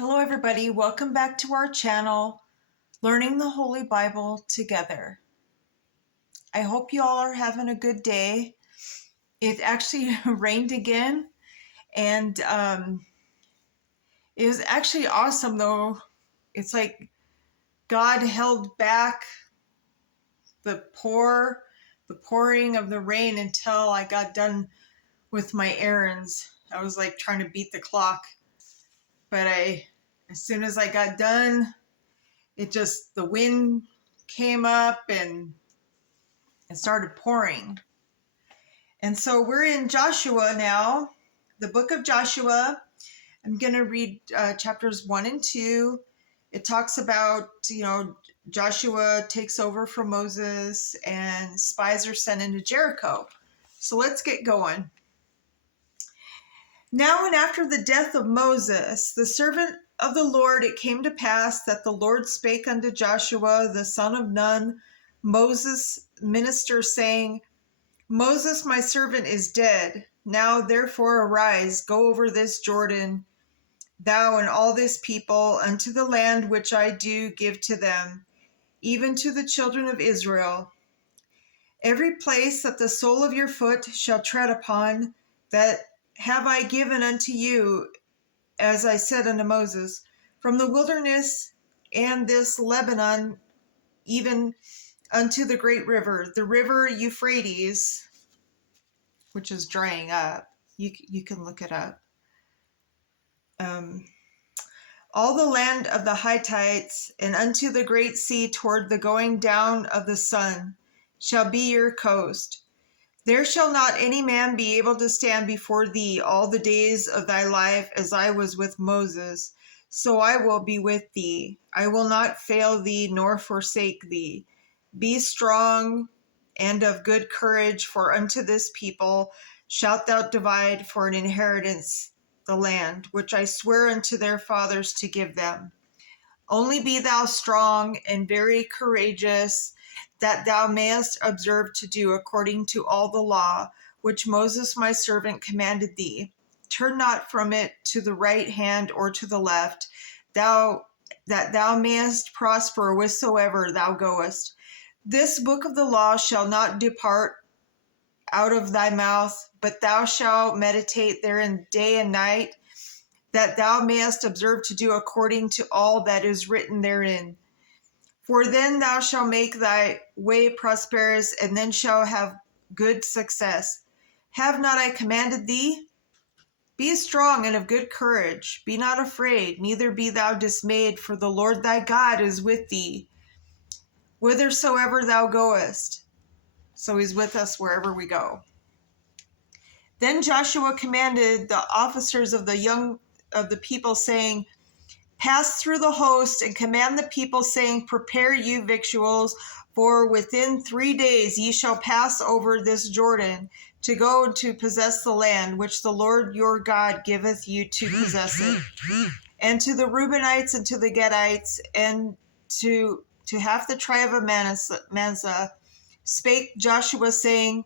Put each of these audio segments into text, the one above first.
Hello everybody, welcome back to our channel, Learning the Holy Bible Together. I hope you all are having a good day. It actually rained again, and it was actually awesome though. It's like God held back the pouring of the rain until I got done with my errands. I was like trying to beat the clock, but as soon as I got done, the wind came up and it started pouring. And so we're in Joshua now, the book of Joshua. I'm going to read chapters 1 and 2. It talks about, Joshua takes over from Moses and spies are sent into Jericho. So let's get going. Now and after the death of Moses, the servant of the Lord, it came to pass that the Lord spake unto Joshua, the son of Nun, Moses' minister, saying, Moses, my servant, is dead. Now therefore arise, go over this Jordan, thou and all this people, unto the land which I do give to them, even to the children of Israel. Every place that the sole of your foot shall tread upon, that have I given unto you, as I said unto Moses, from the wilderness and this Lebanon, even unto the great river, the river Euphrates, which is drying up. You can look it up. All the land of the Hittites and unto the great sea toward the going down of the sun shall be your coast. There shall not any man be able to stand before thee all the days of thy life, as I was with Moses. So I will be with thee. I will not fail thee nor forsake thee. Be strong and of good courage, for unto this people shalt thou divide for an inheritance the land, which I swear unto their fathers to give them. Only be thou strong and very courageous, that thou mayest observe to do according to all the law which Moses my servant commanded thee. Turn not from it to the right hand or to the left, that thou mayest prosper whithersoever thou goest. This book of the law shall not depart out of thy mouth, but thou shalt meditate therein day and night, that thou mayest observe to do according to all that is written therein. For then thou shalt make thy way prosperous, and then shalt have good success. Have not I commanded thee? Be strong and of good courage. Be not afraid, neither be thou dismayed, for the Lord thy God is with thee, whithersoever thou goest. So he's with us wherever we go. Then Joshua commanded the officers of the people, saying, Pass through the host and command the people, saying, Prepare you victuals, for within 3 days ye shall pass over this Jordan, to go to possess the land which the Lord your God giveth you to possess it. And to the Reubenites and to the Gadites and to half the tribe of Manasseh spake Joshua, saying,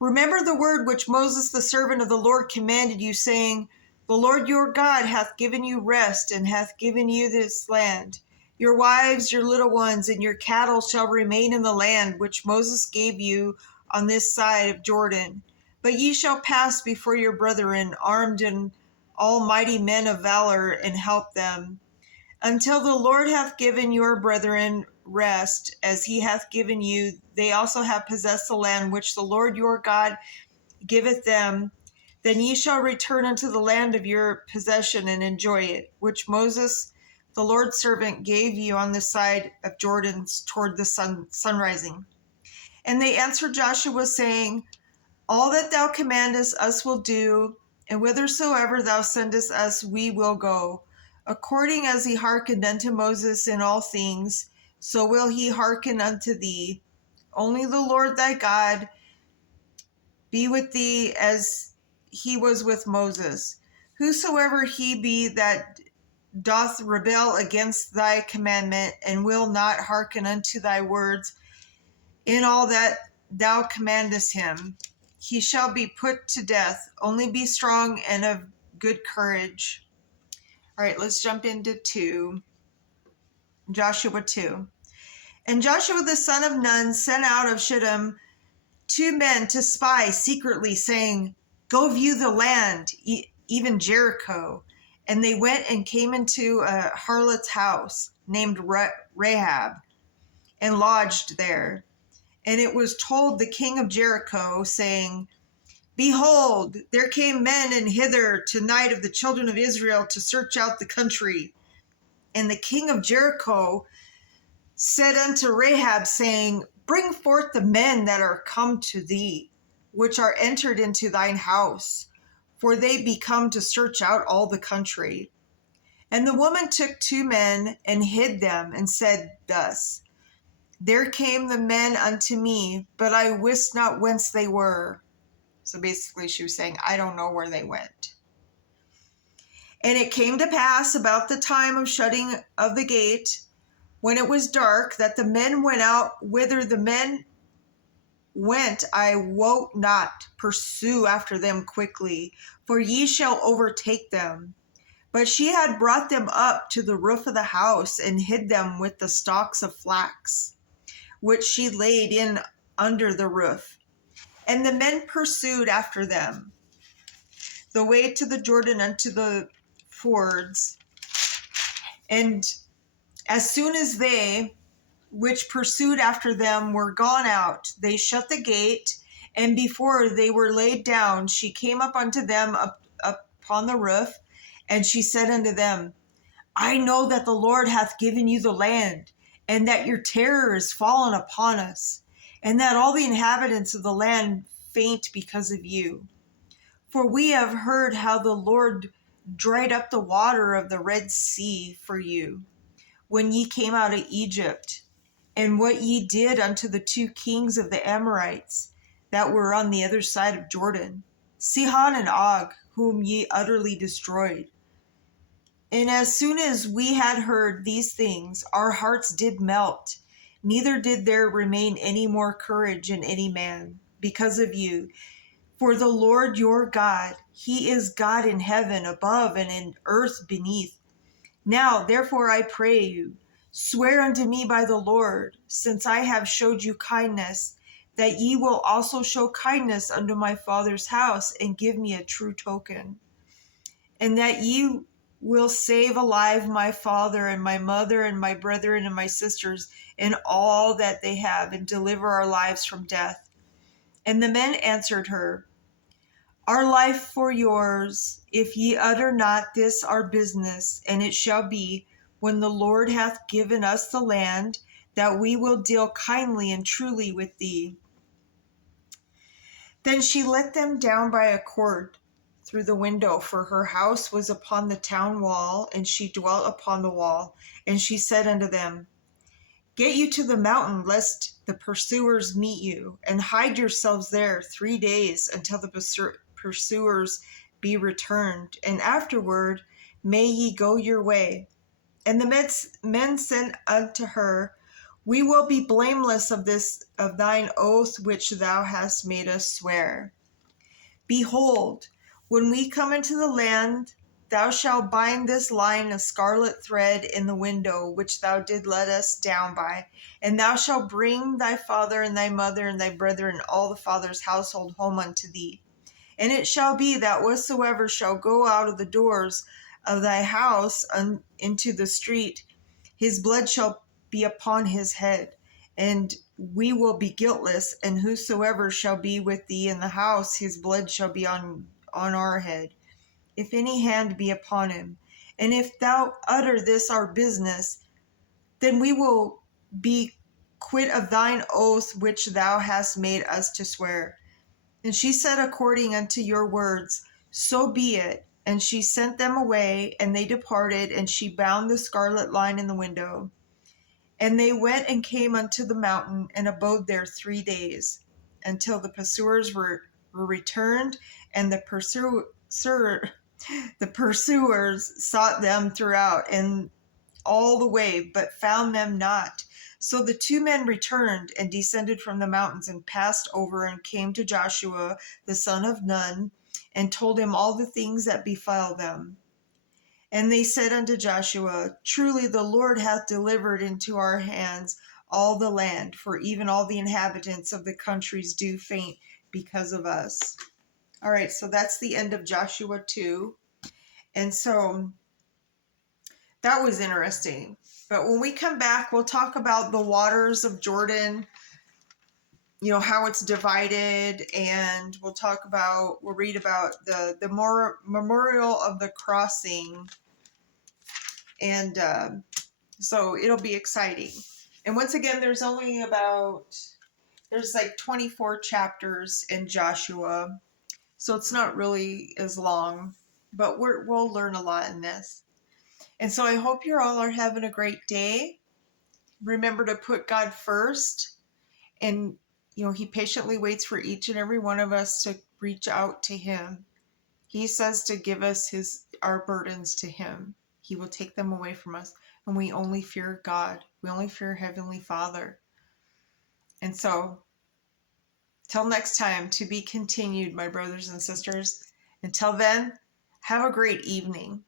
Remember the word which Moses the servant of the Lord commanded you, saying, The Lord your God hath given you rest, and hath given you this land. Your wives, your little ones, and your cattle shall remain in the land which Moses gave you on this side of Jordan. But ye shall pass before your brethren, armed and almighty men of valor, and help them, until the Lord hath given your brethren rest, as he hath given you. They also have possessed the land which the Lord your God giveth them. Then ye shall return unto the land of your possession and enjoy it, which Moses, the Lord's servant, gave you on the side of Jordan toward the sunrising. And they answered Joshua, saying, All that thou commandest us will do, and whithersoever thou sendest us we will go. According as he hearkened unto Moses in all things, so will he hearken unto thee. Only the Lord thy God be with thee as he was with Moses. Whosoever he be that doth rebel against thy commandment, and will not hearken unto thy words in all that thou commandest him, he shall be put to death. Only be strong and of good courage. All right, let's jump into Joshua 2. And Joshua the son of Nun sent out of Shittim 2 men to spy secretly, saying, "Go view the land, even Jericho." And they went and came into a harlot's house named Rahab, and lodged there. And it was told the king of Jericho, saying, "Behold, there came men in hither tonight of the children of Israel to search out the country." And the king of Jericho said unto Rahab, saying, "Bring forth the men that are come to thee, which are entered into thine house, for they be come to search out all the country." And the woman took 2 men and hid them, and said thus, "There came the men unto me, but I wist not whence they were." So basically she was saying, I don't know where they went. And it came to pass about the time of shutting of the gate, when it was dark, that the men went out. Whither the men went, I wot not. Pursue after them quickly, for ye shall overtake them. But she had brought them up to the roof of the house, and hid them with the stalks of flax, which she laid in under the roof. And the men pursued after them the way to the Jordan unto the fords. And as soon as they which pursued after them were gone out, they shut the gate, and before they were laid down, she came up unto them upon the roof, and she said unto them, "I know that the Lord hath given you the land, and that your terror is fallen upon us, and that all the inhabitants of the land faint because of you. For we have heard how the Lord dried up the water of the Red Sea for you, when ye came out of Egypt, and what ye did unto the 2 kings of the Amorites that were on the other side of Jordan, Sihon and Og, whom ye utterly destroyed. And as soon as we had heard these things, our hearts did melt, neither did there remain any more courage in any man, because of you. For the Lord your God, he is God in heaven above and in earth beneath. Now, therefore, I pray you, swear unto me by the Lord, since I have showed you kindness, that ye will also show kindness unto my father's house, and give me a true token, and that ye will save alive my father and my mother and my brethren and my sisters and all that they have, and deliver our lives from death." And the men answered her, "Our life for yours, if ye utter not this our business. And it shall be, when the Lord hath given us the land, that we will deal kindly and truly with thee." Then she let them down by a cord through the window, for her house was upon the town wall, and she dwelt upon the wall. And she said unto them, "Get you to the mountain, lest the pursuers meet you, and hide yourselves there 3 days, until the pursuers be returned, and afterward may ye go your way." And the men said unto her, "We will be blameless of thine oath which thou hast made us swear. Behold, when we come into the land, thou shalt bind this line of scarlet thread in the window which thou did let us down by, and thou shalt bring thy father and thy mother and thy brethren, all the father's household, home unto thee. And it shall be that whatsoever shall go out of the doors of thy house into the street, his blood shall be upon his head, and we will be guiltless. And whosoever shall be with thee in the house, his blood shall be on our head, if any hand be upon him. And if thou utter this our business, then we will be quit of thine oath which thou hast made us to swear." And she said, "According unto your words, so be it." And she sent them away, and they departed, and she bound the scarlet line in the window. And they went and came unto the mountain, and abode there 3 days, until the pursuers were returned, and the pursuers sought them throughout and all the way, but found them not. So the 2 men returned and descended from the mountains, and passed over, and came to Joshua the son of Nun, and told him all the things that befell them. And they said unto Joshua, Truly the Lord hath delivered into our hands all the land, for even all the inhabitants of the countries do faint because of us. All right, so that's the end of Joshua 2. And so that was interesting. But when we come back, we'll talk about the waters of Jordan, how it's divided, and we'll read about the memorial of the crossing. And so it'll be exciting. And once again, there's like 24 chapters in Joshua. So it's not really as long, but we'll learn a lot in this. And so I hope you all are having a great day. Remember to put God first. And, he patiently waits for each and every one of us to reach out to him. He says to give us our burdens to him. He will take them away from us. And we only fear God. We only fear Heavenly Father. And so, till next time, to be continued, my brothers and sisters. Until then, have a great evening.